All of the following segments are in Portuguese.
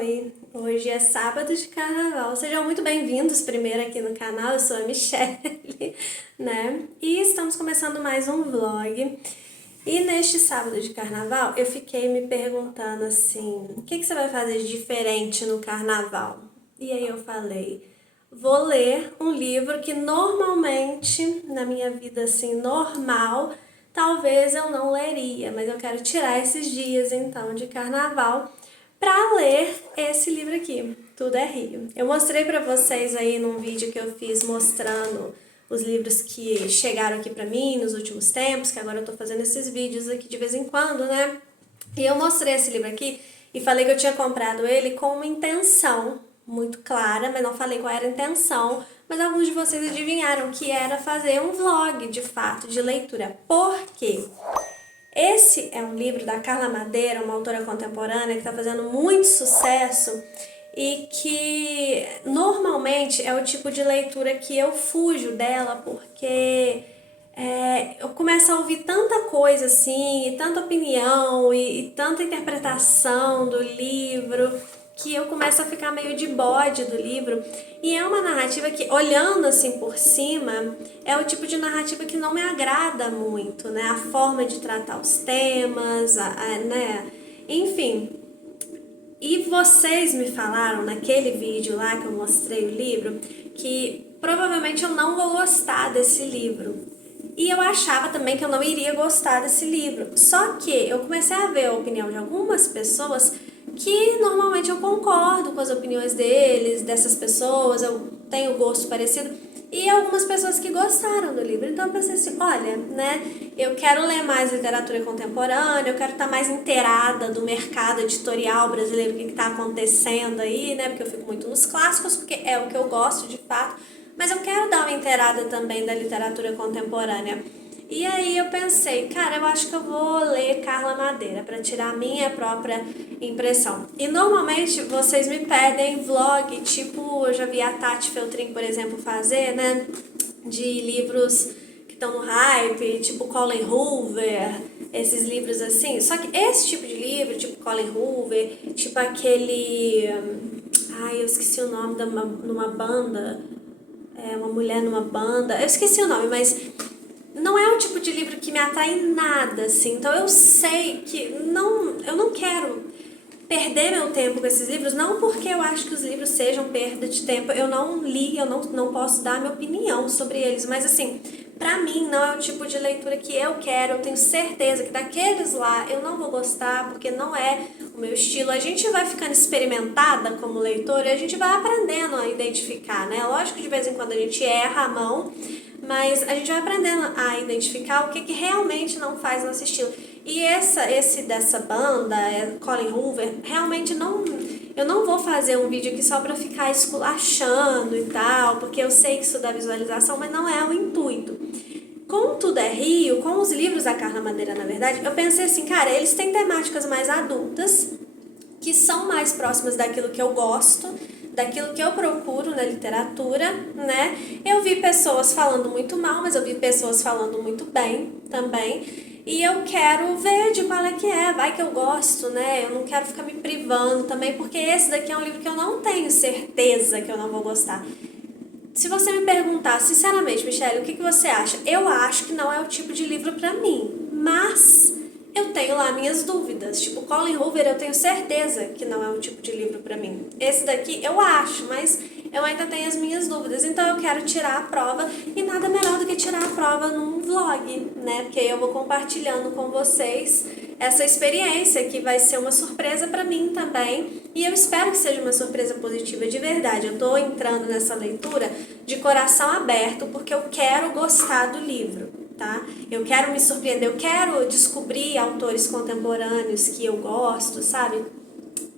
Oi, hoje é sábado de carnaval. Sejam muito bem-vindos primeiro aqui no canal, eu sou a Michelle, né? E estamos começando mais um vlog. E neste sábado de carnaval eu fiquei me perguntando assim, o que você vai fazer de diferente no carnaval? E aí eu falei, vou ler um livro que normalmente na minha vida assim normal talvez eu não leria, mas eu quero tirar esses dias então de carnaval para ler esse livro aqui, Tudo é Rio. Eu mostrei para vocês aí num vídeo que eu fiz mostrando os livros que chegaram aqui para mim nos últimos tempos, que agora eu tô fazendo esses vídeos aqui de vez em quando, né? E eu mostrei esse livro aqui e falei que eu tinha comprado ele com uma intenção muito clara, mas não falei qual era a intenção, mas alguns de vocês adivinharam que era fazer um vlog, de fato, de leitura. Por quê? Esse é um livro da Carla Madeira, uma autora contemporânea que está fazendo muito sucesso e que normalmente é o tipo de leitura que eu fujo dela porque eu começo a ouvir tanta coisa assim, e tanta opinião e tanta interpretação do livro que eu começo a ficar meio de bode do livro. E é uma narrativa que, olhando assim por cima, é o tipo de narrativa que não me agrada muito, né? A forma de tratar os temas, né? Enfim. E vocês me falaram naquele vídeo lá que eu mostrei o livro que provavelmente eu não vou gostar desse livro. E eu achava também que eu não iria gostar desse livro. Só que eu comecei a ver a opinião de algumas pessoas que normalmente eu concordo com as opiniões deles, dessas pessoas, eu tenho gosto parecido, e algumas pessoas que gostaram do livro. Então eu pensei assim, olha, né, eu quero ler mais literatura contemporânea, eu quero estar mais inteirada do mercado editorial brasileiro, o que está acontecendo aí, né, porque eu fico muito nos clássicos, porque é o que eu gosto de fato, mas eu quero dar uma inteirada também da literatura contemporânea. E aí eu pensei, cara, eu acho que eu vou ler Carla Madeira para tirar a minha própria impressão. E normalmente vocês me pedem vlog, tipo, eu já vi a Tati Feltrin, por exemplo, fazer, né, de livros que estão no hype, tipo Colin Hoover, esses livros assim. Só que esse tipo de livro, tipo Colin Hoover, tipo aquele... Ai, eu esqueci o nome de uma banda, uma mulher numa banda, eu esqueci o nome, mas não é um tipo de livro que me atrai em nada, assim. Então eu sei que eu não quero perder meu tempo com esses livros, não porque eu acho que os livros sejam perda de tempo. Eu não li, eu não posso dar minha opinião sobre eles, mas assim, pra mim não é o tipo de leitura que eu quero. Eu tenho certeza que daqueles lá eu não vou gostar, porque não é o meu estilo. A gente vai ficando experimentada como leitora e a gente vai aprendendo a identificar, né? Lógico que de vez em quando a gente erra a mão, mas a gente vai aprendendo a identificar o que realmente não faz nosso estilo. E esse dessa banda, Colin Hoover, realmente não... Eu não vou fazer um vídeo aqui só pra ficar esculachando e tal, porque eu sei que isso dá visualização, mas não é o intuito. Com Tudo é Rio, com os livros da Carla Madeira, na verdade, eu pensei assim, cara, eles têm temáticas mais adultas, que são mais próximas daquilo que eu gosto, daquilo que eu procuro na literatura, né? Eu vi pessoas falando muito mal, mas eu vi pessoas falando muito bem também. E eu quero ver de qual é que é, vai que eu gosto, né? Eu não quero ficar me privando também, porque esse daqui é um livro que eu não tenho certeza que eu não vou gostar. Se você me perguntar, sinceramente, Michelle, o que você acha? Eu acho que não é o tipo de livro pra mim, mas eu tenho lá minhas dúvidas. Tipo, Colin Hoover, eu tenho certeza que não é o tipo de livro pra mim. Esse daqui eu acho, mas eu ainda tenho as minhas dúvidas. Então eu quero tirar a prova e nada melhor do que tirar a prova num vlog, né? Porque aí eu vou compartilhando com vocês essa experiência que vai ser uma surpresa pra mim também. E eu espero que seja uma surpresa positiva de verdade. Eu tô entrando nessa leitura de coração aberto porque eu quero gostar do livro, tá? Eu quero me surpreender, eu quero descobrir autores contemporâneos que eu gosto, sabe?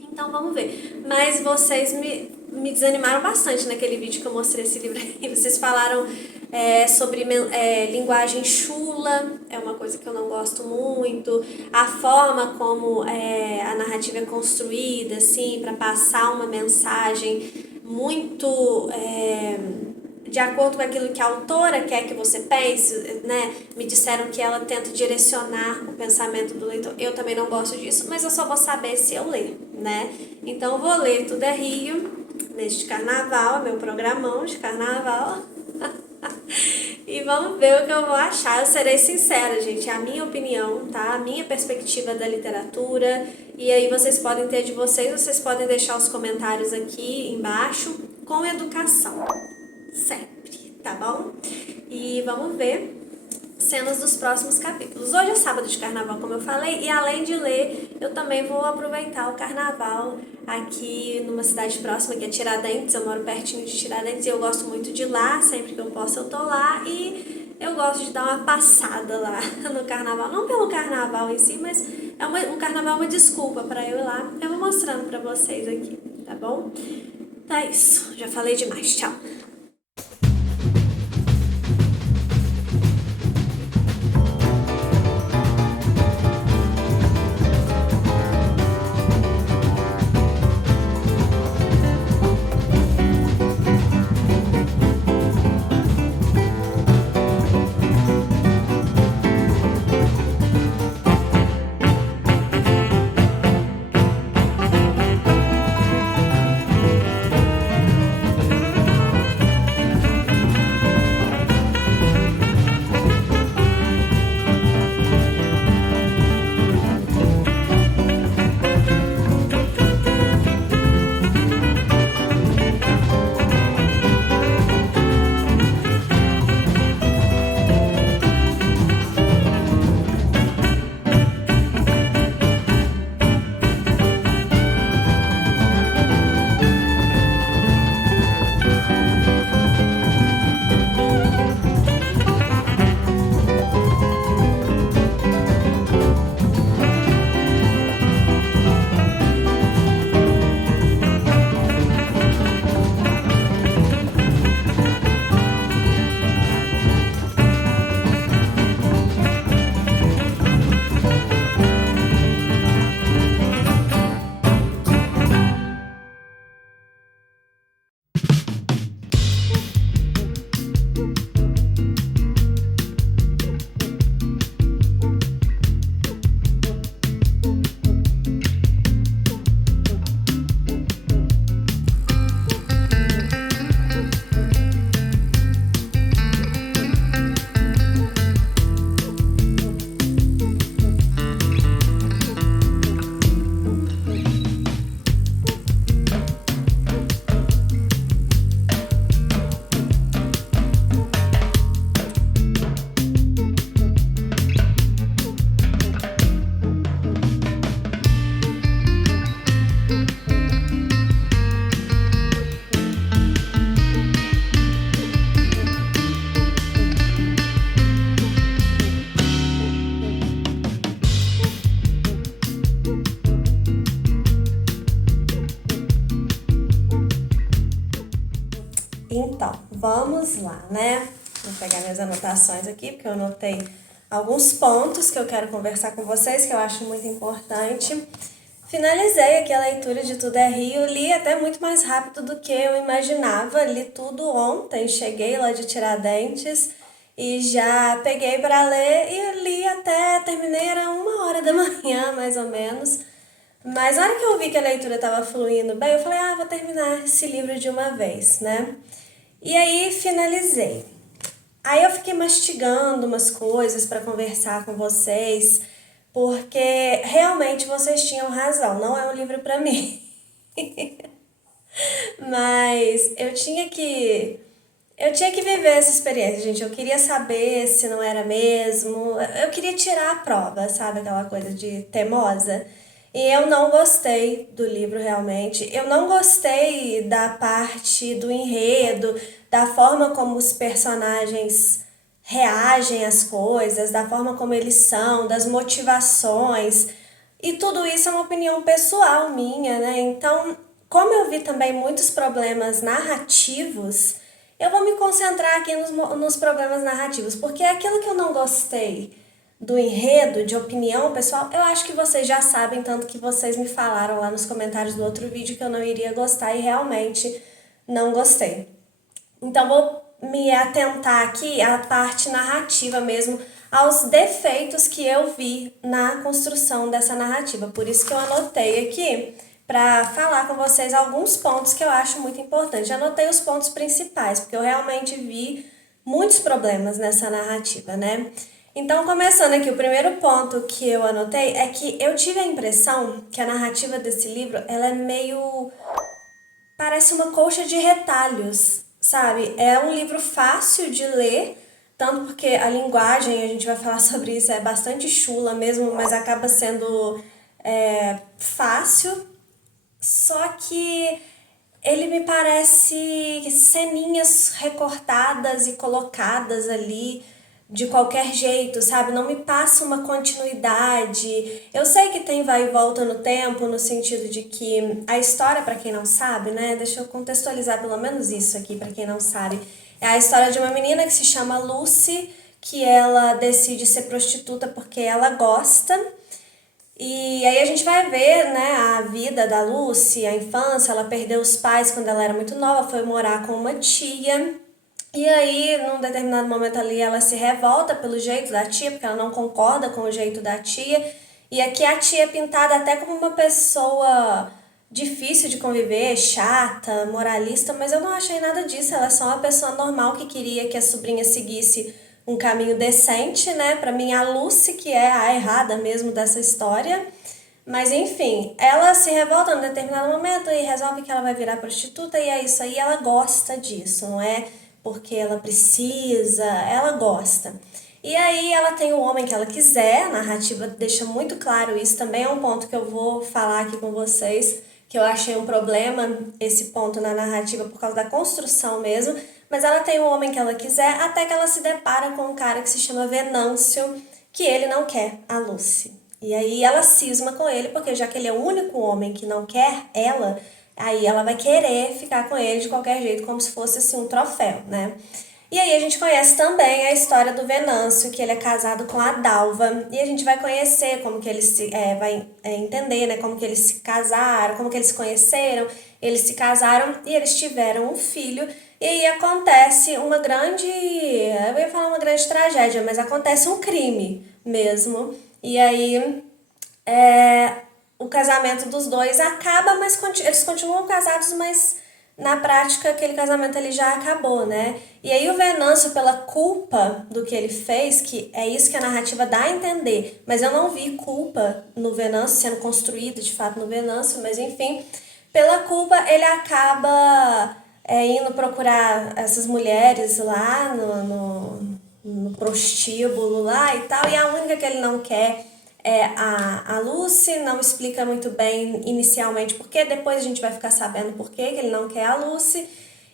Então vamos ver. Mas vocês me desanimaram bastante naquele vídeo que eu mostrei esse livro aí. Vocês falaram sobre linguagem chula, é uma coisa que eu não gosto muito. A forma como a narrativa é construída, assim, para passar uma mensagem muito de acordo com aquilo que a autora quer que você pense, né? Me disseram que ela tenta direcionar o pensamento do leitor. Eu também não gosto disso, mas eu só vou saber se eu ler, né? Então, vou ler Tudo é Rio neste carnaval, meu programão de carnaval. E vamos ver o que eu vou achar. Eu serei sincera, gente, é a minha opinião, tá? A minha perspectiva da literatura. E aí vocês podem ter de vocês podem deixar os comentários aqui embaixo com educação. Sempre, tá bom? E vamos ver cenas dos próximos capítulos. Hoje é sábado de carnaval, como eu falei, e além de ler, eu também vou aproveitar o carnaval aqui numa cidade próxima, que é Tiradentes. Eu moro pertinho de Tiradentes e eu gosto muito de ir lá, sempre que eu posso eu tô lá, e eu gosto de dar uma passada lá no carnaval, não pelo carnaval em si, mas o carnaval é uma desculpa para eu ir lá. Eu vou mostrando para vocês aqui, tá bom? Então é isso, já falei demais, tchau! Então, vamos lá, né? Vou pegar minhas anotações aqui, porque eu anotei alguns pontos que eu quero conversar com vocês, que eu acho muito importante. Finalizei aqui a leitura de Tudo é Rio, li até muito mais rápido do que eu imaginava, li tudo ontem, cheguei lá de Tiradentes e já peguei para ler e li até, terminei, era 1h da manhã, mais ou menos. Mas na hora que eu vi que a leitura estava fluindo bem, eu falei, vou terminar esse livro de uma vez, né? E aí finalizei. Aí eu fiquei mastigando umas coisas para conversar com vocês, porque realmente vocês tinham razão, não é um livro para mim. Mas eu tinha que viver essa experiência, gente. Eu queria saber se não era mesmo. Eu queria tirar a prova, sabe? Aquela coisa de teimosa. E eu não gostei do livro, realmente. Eu não gostei da parte do enredo, da forma como os personagens reagem às coisas, da forma como eles são, das motivações. E tudo isso é uma opinião pessoal minha, né? Então, como eu vi também muitos problemas narrativos, eu vou me concentrar aqui nos problemas narrativos, porque aquilo que eu não gostei do enredo, de opinião pessoal, eu acho que vocês já sabem, tanto que vocês me falaram lá nos comentários do outro vídeo que eu não iria gostar e realmente não gostei. Então, vou me atentar aqui à parte narrativa mesmo, aos defeitos que eu vi na construção dessa narrativa. Por isso que eu anotei aqui para falar com vocês alguns pontos que eu acho muito importantes. Eu anotei os pontos principais, porque eu realmente vi muitos problemas nessa narrativa, né? Então, começando aqui, o primeiro ponto que eu anotei é que eu tive a impressão que a narrativa desse livro, ela é meio... parece uma colcha de retalhos, sabe? É um livro fácil de ler, tanto porque a linguagem, a gente vai falar sobre isso, é bastante chula mesmo, mas acaba sendo fácil. Só que ele me parece ceninhas recortadas e colocadas ali de qualquer jeito, sabe? Não me passa uma continuidade. Eu sei que tem vai e volta no tempo, no sentido de que a história, para quem não sabe, né? Deixa eu contextualizar pelo menos isso aqui, para quem não sabe. É a história de uma menina que se chama Lucy, que ela decide ser prostituta porque ela gosta. E aí a gente vai ver, né, a vida da Lucy, a infância. Ela perdeu os pais quando ela era muito nova, foi morar com uma tia. E aí, num determinado momento ali, ela se revolta pelo jeito da tia, porque ela não concorda com o jeito da tia. E aqui a tia é pintada até como uma pessoa difícil de conviver, chata, moralista, mas eu não achei nada disso. Ela é só uma pessoa normal que queria que a sobrinha seguisse um caminho decente, né? Pra mim, a Lucy, que é a errada mesmo dessa história. Mas enfim, ela se revolta num determinado momento e resolve que ela vai virar prostituta, e é isso aí, ela gosta disso, não é porque ela precisa, ela gosta. E aí ela tem o homem que ela quiser, a narrativa deixa muito claro isso, também é um ponto que eu vou falar aqui com vocês, que eu achei um problema, esse ponto na narrativa, por causa da construção mesmo, mas ela tem o homem que ela quiser, até que ela se depara com um cara que se chama Venâncio, que ele não quer a Lucy. E aí ela cisma com ele, porque já que ele é o único homem que não quer ela, aí ela vai querer ficar com ele de qualquer jeito, como se fosse assim um troféu, né? E aí a gente conhece também a história do Venâncio, que ele é casado com a Dalva, e a gente vai conhecer como que eles vai entender, né, como que eles se casaram, como que eles se conheceram, eles se casaram e eles tiveram um filho, e aí acontece uma grande, eu ia falar uma grande tragédia, mas acontece um crime mesmo, e aí o casamento dos dois acaba, mas eles continuam casados, mas na prática aquele casamento ele já acabou, né? E aí o Venâncio, pela culpa do que ele fez, que é isso que a narrativa dá a entender, mas eu não vi culpa no Venâncio sendo construída de fato no Venâncio, mas enfim, pela culpa ele acaba indo procurar essas mulheres lá no prostíbulo lá e tal, e a única que ele não quer é a Lucy. Não explica muito bem inicialmente porque, depois a gente vai ficar sabendo por que ele não quer a Lucy.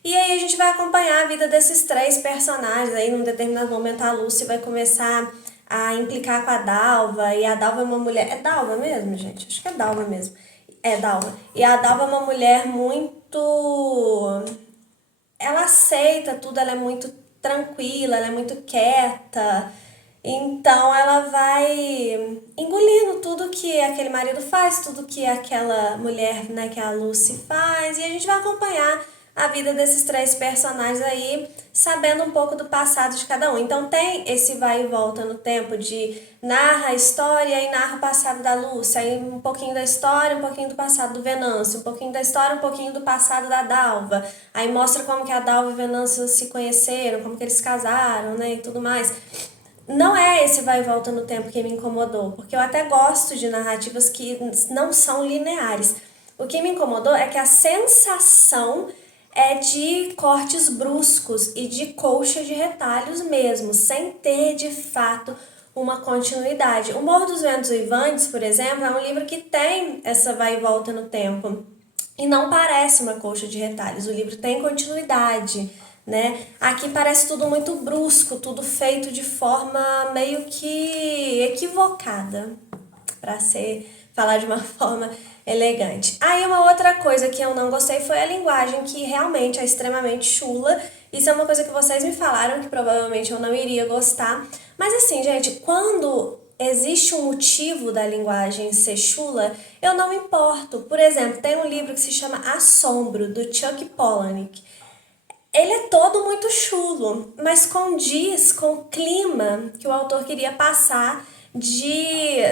E aí a gente vai acompanhar a vida desses três personagens. Aí num determinado momento a Lucy vai começar a implicar com a Dalva, e a Dalva é uma mulher... É Dalva mesmo, gente? Acho que é Dalva mesmo. É Dalva. E a Dalva é uma mulher muito... Ela aceita tudo, ela é muito tranquila, ela é muito quieta. Então ela vai engolindo tudo que aquele marido faz, tudo que aquela mulher, né, que a Lucy faz, e a gente vai acompanhar a vida desses três personagens aí, sabendo um pouco do passado de cada um. Então tem esse vai e volta no tempo de narra a história e narra o passado da Lucy, aí um pouquinho da história, um pouquinho do passado do Venâncio, um pouquinho da história, um pouquinho do passado da Dalva. Aí mostra como que a Dalva e o Venâncio se conheceram, como que eles se casaram, né, e tudo mais. Não é esse vai e volta no tempo que me incomodou, porque eu até gosto de narrativas que não são lineares. O que me incomodou é que a sensação é de cortes bruscos e de colcha de retalhos mesmo, sem ter de fato uma continuidade. O Morro dos Ventos Uivantes, por exemplo, é um livro que tem essa vai e volta no tempo e não parece uma colcha de retalhos. O livro tem continuidade, né? Aqui parece tudo muito brusco, tudo feito de forma meio que equivocada, para falar de uma forma elegante. Aí uma outra coisa que eu não gostei foi a linguagem, que realmente é extremamente chula. Isso é uma coisa que vocês me falaram que provavelmente eu não iria gostar. Mas assim, gente, quando existe um motivo da linguagem ser chula, eu não me importo. Por exemplo, tem um livro que se chama Assombro, do Chuck Palahniuk. ele é todo muito chulo, mas condiz com o clima que o autor queria passar de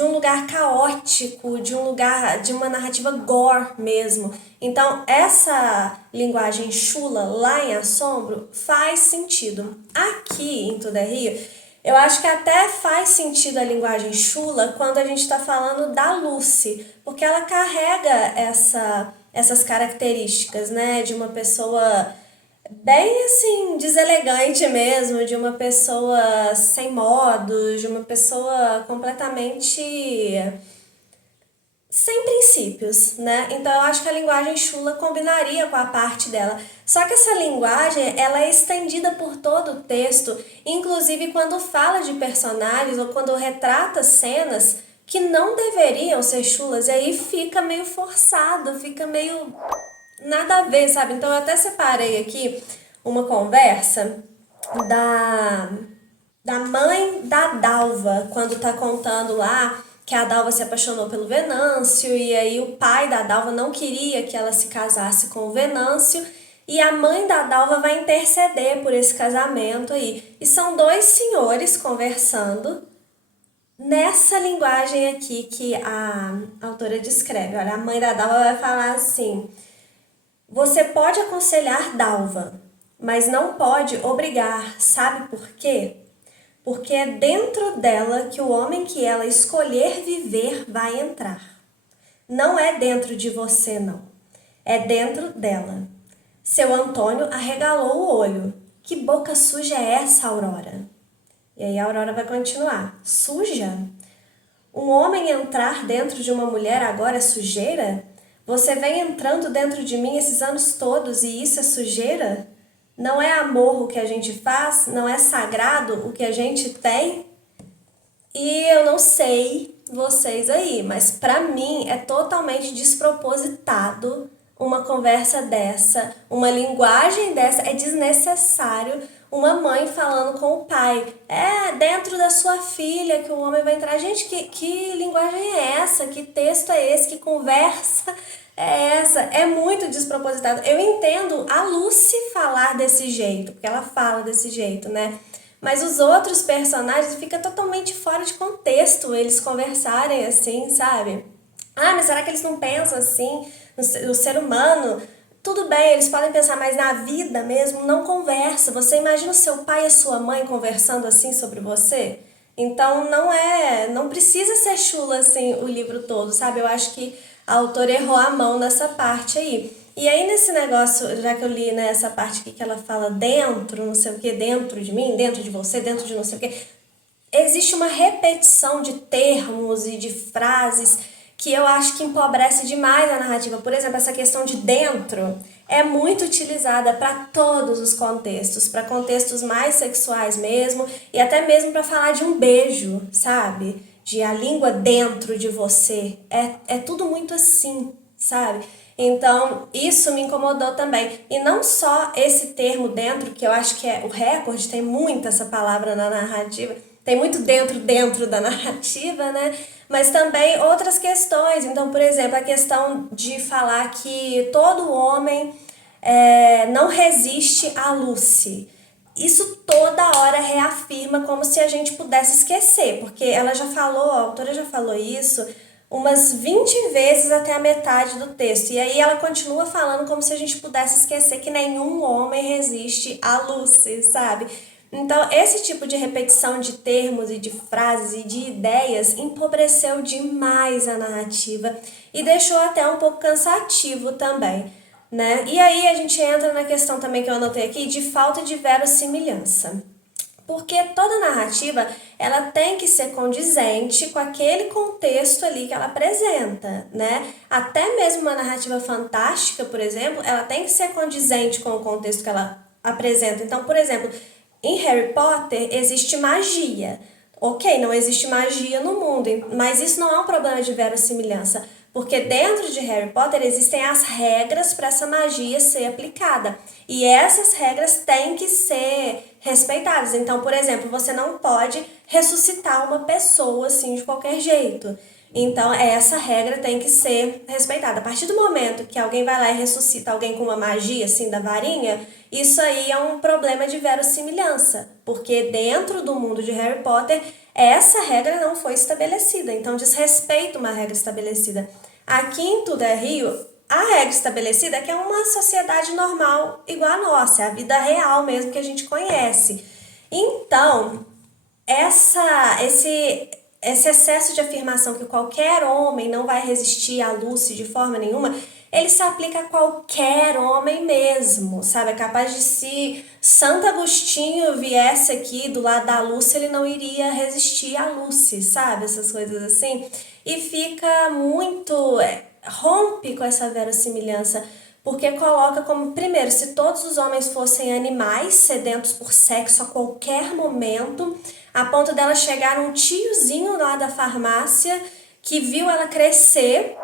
um lugar caótico, de um lugar, de uma narrativa gore mesmo. Então, essa linguagem chula lá em Assombro faz sentido. Aqui em Tudo é Rio, eu acho que até faz sentido a linguagem chula quando a gente está falando da Lucy, porque ela carrega essas características, né, de uma pessoa bem assim, deselegante mesmo, de uma pessoa sem modos, de uma pessoa completamente sem princípios, né? Então eu acho que a linguagem chula combinaria com a parte dela. Só que essa linguagem, ela é estendida por todo o texto, inclusive quando fala de personagens ou quando retrata cenas que não deveriam ser chulas, e aí fica meio forçado, fica meio nada a ver, sabe? Então eu até separei aqui uma conversa da, da mãe da Dalva, quando tá contando lá que a Dalva se apaixonou pelo Venâncio, e aí o pai da Dalva não queria que ela se casasse com o Venâncio, e a mãe da Dalva vai interceder por esse casamento aí. E são dois senhores conversando nessa linguagem aqui que a autora descreve. Olha, a mãe da Dalva vai falar assim: você pode aconselhar Dalva, mas não pode obrigar, sabe por quê? Porque é dentro dela que o homem que ela escolher viver vai entrar. Não é dentro de você, não. É dentro dela. Seu Antônio arregalou o olho. Que boca suja é essa, Aurora? E aí a Aurora vai continuar. Suja? Um homem entrar dentro de uma mulher agora é sujeira? Você vem entrando dentro de mim esses anos todos e isso é sujeira? Não é amor o que a gente faz? Não é sagrado o que a gente tem? E eu não sei vocês aí, mas pra mim é totalmente despropositado uma conversa dessa, uma linguagem dessa. É desnecessário uma mãe falando com o pai. É dentro da sua filha que o homem vai entrar. Gente, que linguagem é essa? Que texto é esse? Que conversa é essa? É muito despropositado. Eu entendo a Lucy falar desse jeito, porque ela fala desse jeito, né? Mas os outros personagens fica totalmente fora de contexto eles conversarem assim, sabe? Ah, mas será que eles não pensam assim no ser humano? Tudo bem, eles podem pensar, mas na vida mesmo não conversa. Você imagina o seu pai e a sua mãe conversando assim sobre você? Então não precisa ser chula assim o livro todo, sabe? Eu acho que a autora errou a mão nessa parte aí. E aí nesse negócio, já que eu li nessa parte aqui que ela fala dentro, não sei o que, dentro de mim, dentro de você, dentro de não sei o que, existe uma repetição de termos e de frases que eu acho que empobrece demais a narrativa. Por exemplo, essa questão de dentro é muito utilizada para todos os contextos, para contextos mais sexuais mesmo, e até mesmo para falar de um beijo, sabe? De a língua dentro de você. É tudo muito assim, sabe? Então, isso me incomodou também. E não só esse termo dentro, que eu acho que é o recorde, tem muito essa palavra na narrativa, tem muito dentro da narrativa, né? Mas também outras questões. Então, por exemplo, a questão de falar que todo homem não resiste à Lucy. Isso toda hora reafirma como se a gente pudesse esquecer, porque ela já falou, a autora já falou isso umas 20 vezes até a metade do texto. E aí ela continua falando como se a gente pudesse esquecer que nenhum homem resiste à Lucy, sabe? Então, esse tipo de repetição de termos e de frases e de ideias empobreceu demais a narrativa e deixou até um pouco cansativo também, né? E aí a gente entra na questão também que eu anotei aqui de falta de verossimilhança. Porque toda narrativa, ela tem que ser condizente com aquele contexto ali que ela apresenta, né? Até mesmo uma narrativa fantástica, por exemplo, ela tem que ser condizente com o contexto que ela apresenta. Então, por exemplo, em Harry Potter existe magia. Ok, não existe magia no mundo, mas isso não é um problema de verossimilhança, porque dentro de Harry Potter existem as regras para essa magia ser aplicada. E essas regras têm que ser respeitadas. Então, por exemplo, você não pode ressuscitar uma pessoa assim de qualquer jeito. Então, essa regra tem que ser respeitada. A partir do momento que alguém vai lá e ressuscita alguém com uma magia, assim, da varinha, isso aí é um problema de verossimilhança, porque dentro do mundo de Harry Potter, essa regra não foi estabelecida, então desrespeita uma regra estabelecida. Aqui em Tudo é Rio, a regra estabelecida é que é uma sociedade normal igual a nossa, é a vida real mesmo que a gente conhece. Então, esse excesso de afirmação que qualquer homem não vai resistir à Lucy de forma nenhuma, ele se aplica a qualquer homem mesmo, sabe? É capaz de se Santo Agostinho viesse aqui do lado da Lucy, ele não iria resistir à Lucy, sabe? Essas coisas assim. E fica muito... rompe com essa verossimilhança, porque coloca como, primeiro, se todos os homens fossem animais sedentos por sexo a qualquer momento, a ponto dela chegar num tiozinho lá da farmácia que viu ela crescer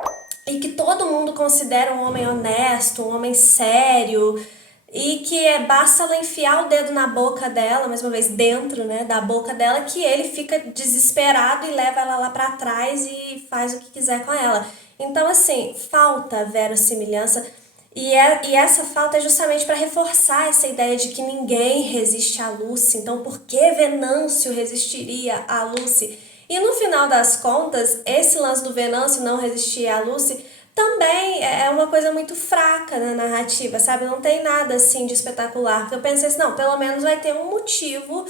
e que todo mundo considera um homem honesto, um homem sério, e que basta ela enfiar o dedo na boca dela, mais uma vez dentro, né, da boca dela, que ele fica desesperado e leva ela lá pra trás e faz o que quiser com ela. Então, assim, falta verossimilhança. E essa falta é justamente para reforçar essa ideia de que ninguém resiste à Lucy. Então, por que Venâncio resistiria à Lucy? E no final das contas, esse lance do Venâncio não resistir à Lucy também é uma coisa muito fraca na narrativa, sabe? Não tem nada assim de espetacular. Porque eu pensei assim, não, pelo menos vai ter um motivo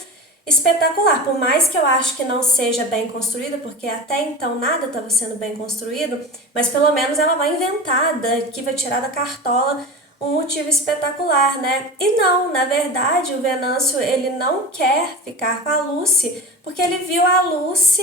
espetacular. Por mais que eu acho que não seja bem construída, porque até então nada estava sendo bem construído, mas pelo menos ela vai inventar daqui, vai tirar da cartola um motivo espetacular, né? E não, na verdade, o Venâncio, ele não quer ficar com a Lucy, porque ele viu a Lucy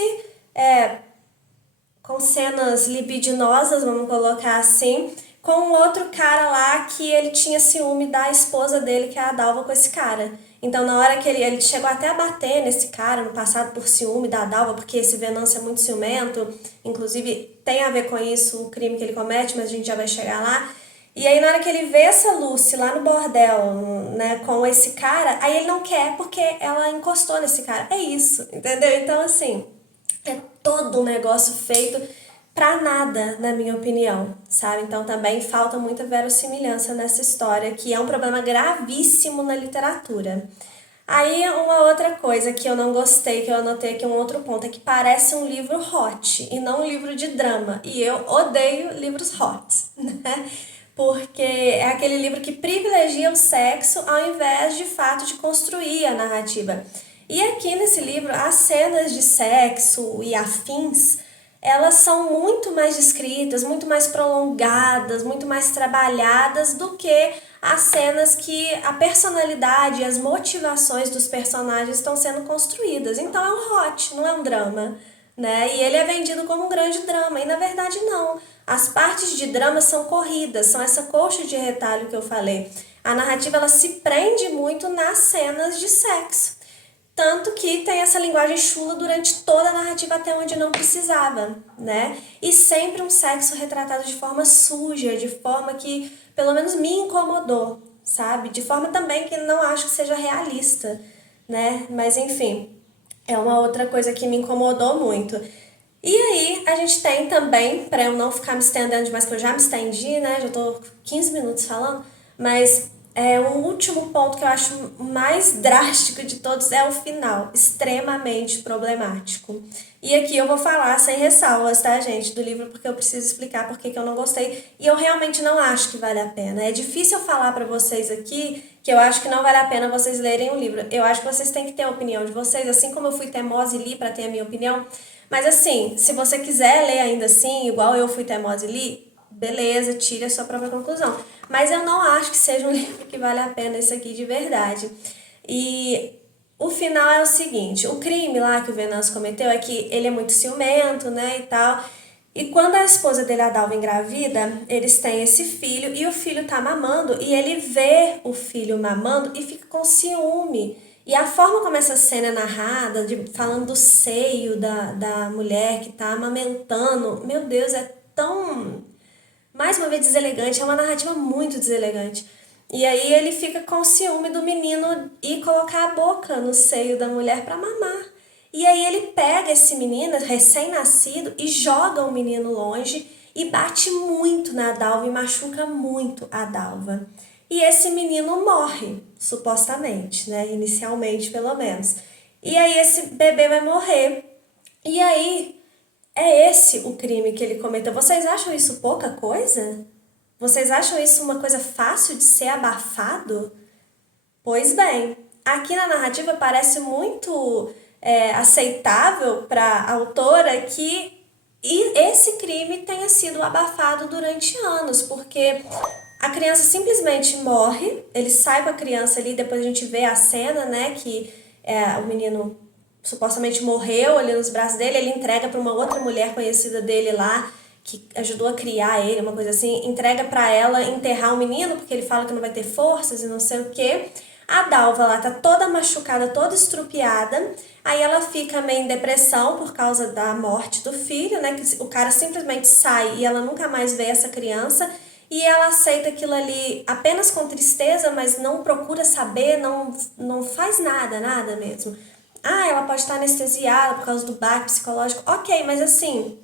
com cenas libidinosas, vamos colocar assim, com um outro cara lá que ele tinha ciúme da esposa dele, que é a Dalva, com esse cara. Então, na hora que ele chegou até a bater nesse cara no passado por ciúme da Dalva, porque esse Venâncio é muito ciumento, inclusive tem a ver com isso o crime que ele comete, mas a gente já vai chegar lá. E aí, na hora que ele vê essa Lucy lá no bordel, né, com esse cara, aí ele não quer porque ela encostou nesse cara. É isso, entendeu? Então, assim, é todo um negócio feito pra nada, na minha opinião, sabe? Então também falta muita verossimilhança nessa história, que é um problema gravíssimo na literatura. Aí uma outra coisa que eu não gostei, que eu anotei aqui, um outro ponto, é que parece um livro hot e não um livro de drama. E eu odeio livros hot, né? Porque é aquele livro que privilegia o sexo ao invés de fato de construir a narrativa. E aqui nesse livro, as cenas de sexo e afins, elas são muito mais descritas, muito mais prolongadas, muito mais trabalhadas do que as cenas que a personalidade e as motivações dos personagens estão sendo construídas. Então é um hot, não é um drama, né? E ele é vendido como um grande drama, e na verdade não. As partes de drama são corridas, são essa coxa de retalho que eu falei. A narrativa ela se prende muito nas cenas de sexo. Tanto que tem essa linguagem chula durante toda a narrativa até onde não precisava, né? E sempre um sexo retratado de forma suja, de forma que pelo menos me incomodou, sabe? De forma também que não acho que seja realista, né? Mas enfim, é uma outra coisa que me incomodou muito. E aí, a gente tem também, para eu não ficar me estendendo demais, que eu já me estendi, né? Já tô 15 minutos falando, mas um último ponto que eu acho mais drástico de todos é o final, extremamente problemático. E aqui eu vou falar sem ressalvas, tá, gente, do livro, porque eu preciso explicar por que eu não gostei. E eu realmente não acho que vale a pena. É difícil eu falar pra vocês aqui que eu acho que não vale a pena vocês lerem o livro. Eu acho que vocês têm que ter a opinião de vocês, assim como eu fui teimosa e li pra ter a minha opinião. Mas assim, se você quiser ler ainda assim, igual eu fui teimosa e li, beleza, tire a sua própria conclusão. Mas eu não acho que seja um livro que vale a pena esse aqui de verdade. E o final é o seguinte, o crime lá que o Venâncio cometeu é que ele é muito ciumento, né, e tal. E quando a esposa dele, a Dalva, engravida, eles têm esse filho e o filho tá mamando e ele vê o filho mamando e fica com ciúme. E a forma como essa cena é narrada, falando do seio da mulher que tá amamentando, meu Deus, é tão, mais uma vez, deselegante, é uma narrativa muito deselegante. E aí ele fica com ciúme do menino e colocar a boca no seio da mulher pra mamar. E aí ele pega esse menino recém-nascido e joga o menino longe e bate muito na Dalva e machuca muito a Dalva. E esse menino morre, supostamente, né? Inicialmente, pelo menos. E aí esse bebê vai morrer. E aí é esse o crime que ele cometeu. Vocês acham isso pouca coisa? Vocês acham isso uma coisa fácil de ser abafado? Pois bem, aqui na narrativa parece muito aceitável para a autora que esse crime tenha sido abafado durante anos, porque a criança simplesmente morre, ele sai com a criança ali, depois a gente vê a cena, né, que o menino supostamente morreu ali nos braços dele, ele entrega para uma outra mulher conhecida dele lá, que ajudou a criar ele, uma coisa assim, entrega para ela enterrar o menino, porque ele fala que não vai ter forças e não sei o quê. A Dalva lá tá toda machucada, toda estrupiada, aí ela fica meio em depressão por causa da morte do filho, né, que o cara simplesmente sai e ela nunca mais vê essa criança, e ela aceita aquilo ali apenas com tristeza, mas não procura saber, não faz nada mesmo. Ah, ela pode estar anestesiada por causa do baque psicológico. Ok, mas assim,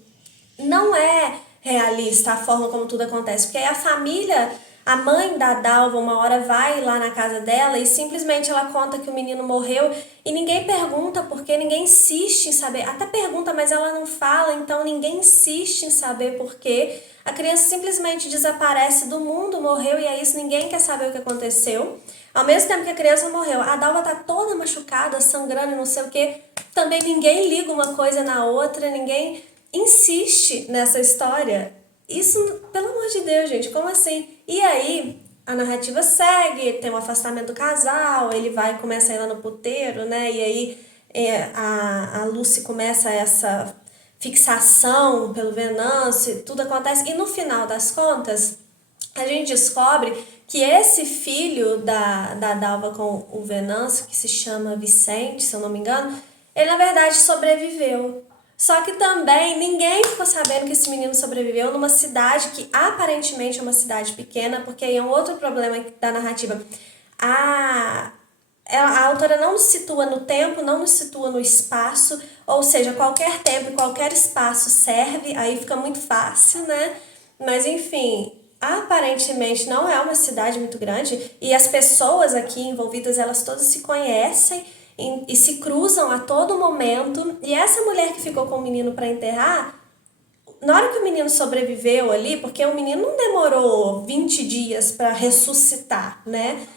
não é realista a forma como tudo acontece. Porque aí a família, a mãe da Dalva, uma hora vai lá na casa dela e simplesmente ela conta que o menino morreu e ninguém pergunta porque ninguém insiste em saber. Até pergunta, mas ela não fala, então ninguém insiste em saber por quê. A criança simplesmente desaparece do mundo, morreu e é isso, ninguém quer saber o que aconteceu. Ao mesmo tempo que a criança morreu, a Dalva tá toda machucada, sangrando e não sei o que. Também ninguém liga uma coisa na outra, ninguém insiste nessa história. Isso, pelo amor de Deus, gente, como assim? E aí, a narrativa segue, tem um afastamento do casal, ele vai, começa a ir lá no puteiro, né? E aí a Lucy começa essa fixação pelo Venâncio, tudo acontece. E no final das contas, a gente descobre que esse filho da Dalva com o Venâncio, que se chama Vicente, se eu não me engano, ele na verdade sobreviveu. Só que também ninguém ficou sabendo que esse menino sobreviveu numa cidade que aparentemente é uma cidade pequena, porque aí é um outro problema da narrativa. A autora não nos situa no tempo, não nos situa no espaço, ou seja, qualquer tempo e qualquer espaço serve, aí fica muito fácil, né? Mas enfim, aparentemente não é uma cidade muito grande e as pessoas aqui envolvidas, elas todas se conhecem e se cruzam a todo momento. E essa mulher que ficou com o menino para enterrar, na hora que o menino sobreviveu ali, porque o menino não demorou 20 dias para ressuscitar, né?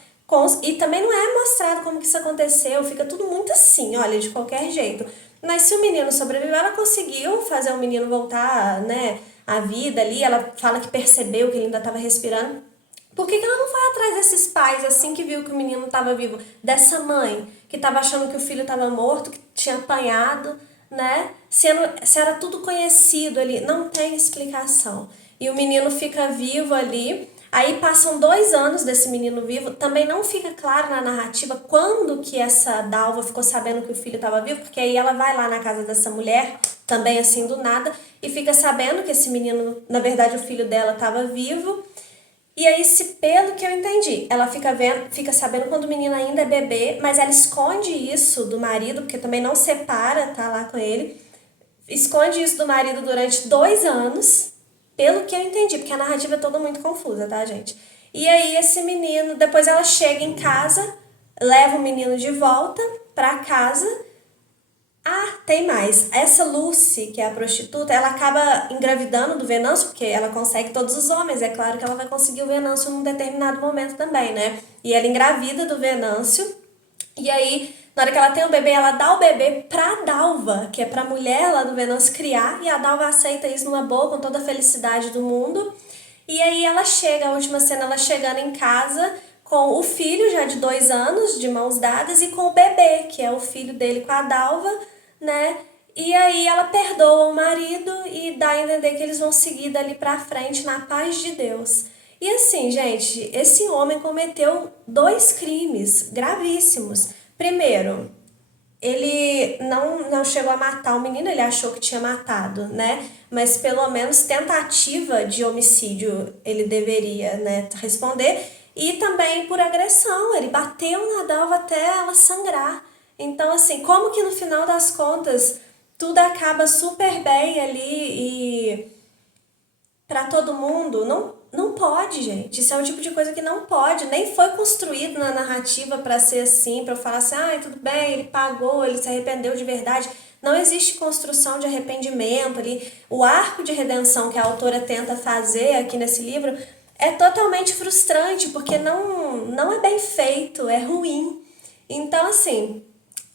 E também não é mostrado como que isso aconteceu, fica tudo muito assim, olha, de qualquer jeito. Mas se o menino sobreviveu, ela conseguiu fazer o menino voltar, né, à vida ali, ela fala que percebeu que ele ainda estava respirando. Por que ela não foi atrás desses pais assim que viu que o menino estava vivo? Dessa mãe que estava achando que o filho estava morto, que tinha apanhado, né? Se era tudo conhecido ali, não tem explicação. E o menino fica vivo ali. Aí passam 2 anos desse menino vivo. Também não fica claro na narrativa quando que essa Dalva ficou sabendo que o filho estava vivo, porque aí ela vai lá na casa dessa mulher, também assim do nada, e fica sabendo que esse menino, na verdade, o filho dela estava vivo. E aí, pelo que eu entendi, ela fica sabendo quando o menino ainda é bebê, mas ela esconde isso do marido, porque também não separa, tá lá com ele. Esconde isso do marido durante 2 anos, pelo que eu entendi, porque a narrativa é toda muito confusa, tá, gente? E aí, esse menino, depois ela chega em casa, leva o menino de volta pra casa. Ah, tem mais. Essa Lucy, que é a prostituta, ela acaba engravidando do Venâncio, porque ela consegue todos os homens. É claro que ela vai conseguir o Venâncio num determinado momento também, né? E ela engravida do Venâncio. E aí, na hora que ela tem o bebê, ela dá o bebê pra Dalva, que é pra mulher lá do Venâncio criar. E a Dalva aceita isso numa boa, com toda a felicidade do mundo. E aí ela chega, a última cena, ela chegando em casa com o filho já de 2 anos, de mãos dadas, e com o bebê, que é o filho dele com a Dalva, né? E aí ela perdoa o marido e dá a entender que eles vão seguir dali pra frente na paz de Deus. E assim, gente, esse homem cometeu 2 crimes gravíssimos. Primeiro, ele não chegou a matar o menino, ele achou que tinha matado, né? Mas pelo menos tentativa de homicídio ele deveria, né, responder. E também por agressão, ele bateu na Dalva até ela sangrar. Então, assim, como que no final das contas tudo acaba super bem ali e pra todo mundo? Não pode, gente. Isso é o tipo de coisa que não pode. Nem foi construído na narrativa pra ser assim, pra eu falar assim, ah, tudo bem, ele pagou, ele se arrependeu de verdade. Não existe construção de arrependimento ali. O arco de redenção que a autora tenta fazer aqui nesse livro é totalmente frustrante, porque não é bem feito, é ruim. Então, assim,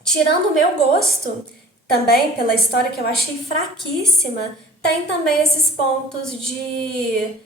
tirando o meu gosto, também pela história que eu achei fraquíssima, tem também esses pontos de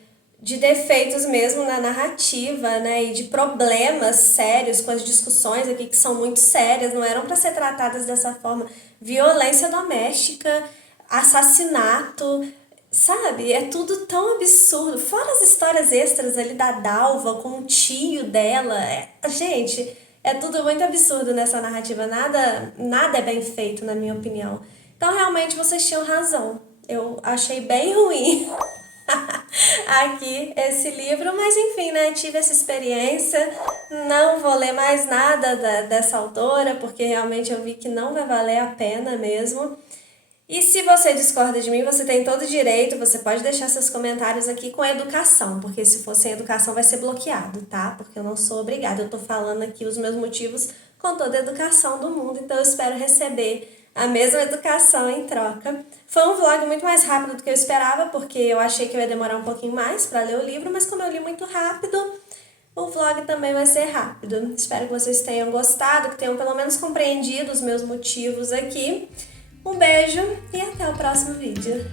defeitos mesmo na narrativa, né? E de problemas sérios com as discussões aqui que são muito sérias, não eram para ser tratadas dessa forma. Violência doméstica, assassinato, sabe? É tudo tão absurdo. Fora as histórias extras ali da Dalva com o tio dela. Gente, é tudo muito absurdo nessa narrativa. Nada é bem feito, na minha opinião. Então, realmente, vocês tinham razão. Eu achei bem ruim aqui esse livro, mas enfim, né? Tive essa experiência. Não vou ler mais nada dessa autora, porque realmente eu vi que não vai valer a pena mesmo. E se você discorda de mim, você tem todo o direito, você pode deixar seus comentários aqui com educação, porque se for sem educação vai ser bloqueado, tá? Porque eu não sou obrigada, eu tô falando aqui os meus motivos com toda a educação do mundo, então eu espero receber a mesma educação em troca. Foi um vlog muito mais rápido do que eu esperava, porque eu achei que eu ia demorar um pouquinho mais para ler o livro, mas como eu li muito rápido, o vlog também vai ser rápido. Espero que vocês tenham gostado, que tenham pelo menos compreendido os meus motivos aqui. Um beijo e até o próximo vídeo.